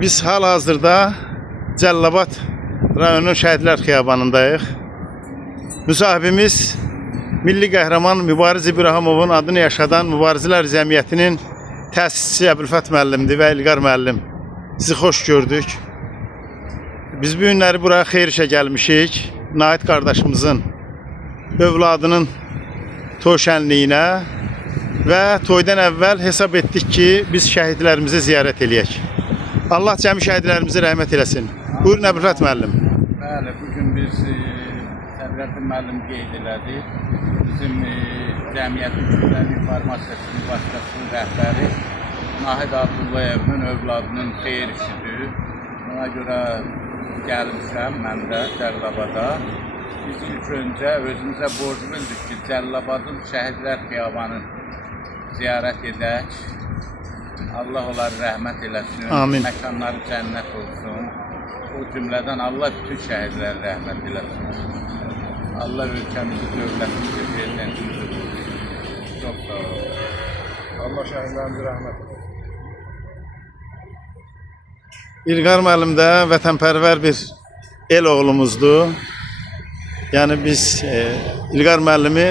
Biz hal-hazırda Cəlilabad rayonunun Şəhidlər Xiyabanındayıq. Müsahibimiz milli qəhrəman Mübariz İbrahimovun adını yaşadan Mübarizlər Cəmiyyətinin təsisçisi Əbülfət müəllimdir və İlqar müəllim. Sizi xoş gördük. Biz bu günləri buraya xeyir işə gəlmişik. Nahid qardaşımızın övladının toy şənliyinə və toydan əvvəl hesab etdik ki, biz şəhidlərimizi ziyarət eləyək. Allah cəmi şəhidlərimizi rəhmət eləsin. Buyurun Əbülfət müəllim. Bəli, bugün biz Əbülfət müəllim qeyd elədi. Bizim cəmiyyətin kütləvi informasiyasının başqasının rəhbəri Nahid Abdullayevin övladının xeyir işidir. Buna görə gəlmişəm mən də Cəlilabada. Biz ilk öncə özümüzə borcluyduq ki, Cəlilabadın Şəhidlər Xiyabanını ziyarət edək. Allah onları rəhmət eləsin, amin. Məkanları cənnət olsun. O cümlədən Allah bütün şəhidləri rəhmət eləsin. Allah ölkəmizi, dövlətimizi, prezidentimizi qorusun. Çox sağ olun. Allah şəhidlərimizi rəhmət eləsin. İlqar müəllim də vətənpərvər bir el oğlumuzdur. Yəni biz İlqar müəllimi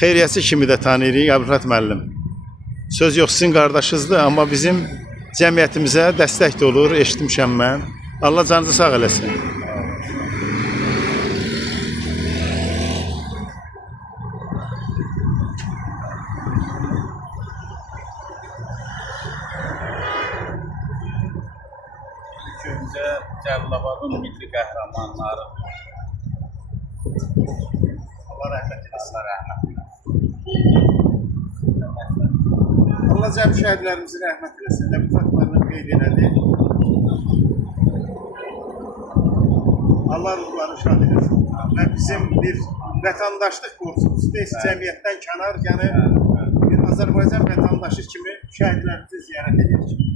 xeyriyyəçi kimi də tanıyırıq, Əbülfət müəllim. Söz yox, sizin qardaşınızdır, amma bizim cəmiyyətimizə dəstək də olur, eşitmişəm mən. Allah canınızı sağ eləsin. İlk öncə Cəlilabadın milli qəhrəmanları. Allah rəhmət eləsin. Allah rəhmət eləsin. Allah cəmi şəhidlərimizi rəhmət eləsin. Əbülfət müəllim qeyd elədi. Allah ruhları şad eləsin. Və bizim bir vətəndaşlıq borcumuzdur. Cəmiyyətdən kənar, yəni bir Azərbaycan vətəndaşı kimi şəhidlərimizi ziyarət edirik.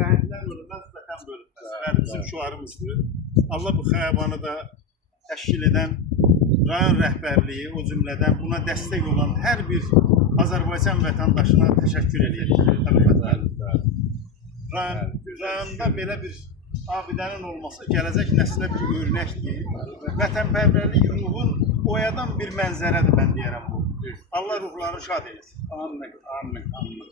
Şəhidlər bölünməz, vətən bölünməz. Bizim şuarımızdır. Allah bu xəyabanı da təşkil edən rayon rəhbərliyi, o cümlədən buna dəstək olan hər bir Azərbaycan vətəndaşına təşəkkür edirik. Rayonda belə bir abidənin olması gələcək nəslə bir örnəkdir. Vətənpərvərlik ruhun oyadan bir mənzərədir, mən deyərəm bu. Allah ruhlarını şad eləsin. Amin, amin, amin.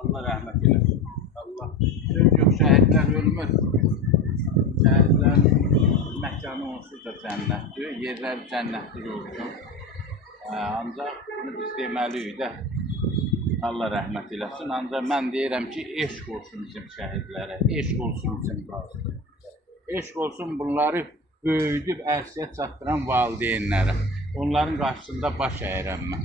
Allah rəhmət eləsin. Allah. Söz yox, şəhidlər ölməz. Şəhidlərin məkanı onsuz da cənnətdir, yerləri cənnətdir olsun. Ancaq bunu biz deməliyik də, Allah rəhmət eləsin. Ancaq mən deyirəm ki, eşq olsun bizim şəhidlərə, eşq olsun bizim qazılara. Eşq olsun bunları böyüdüb ərsiyyət çatdıran valideynlərə. Onların qarşısında baş əyirəm mən.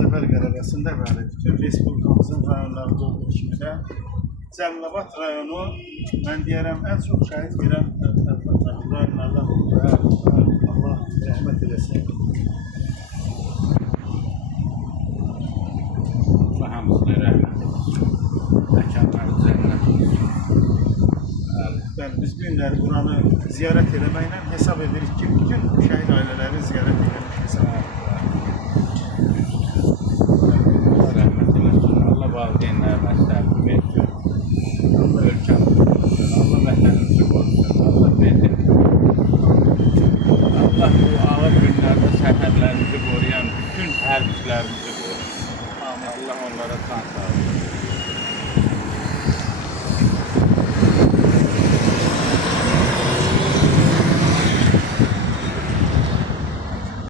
Zəfər qələbəsində bəli, bütün Respublikamızın rayonlarında olduğu kimi də Cəlilabad rayonu, mən deyərəm, ən çox şəhid verən rayonlardan olur. Allah rəhmət eləsin. Allah hamısına rəhmət eləsin. Məkanları cənnət olsun. Biz bu günləri buranı ziyarət eləməklə hesab edirik ki, bütün şəhid ailələri ziyarət eləmiş hesab edirik.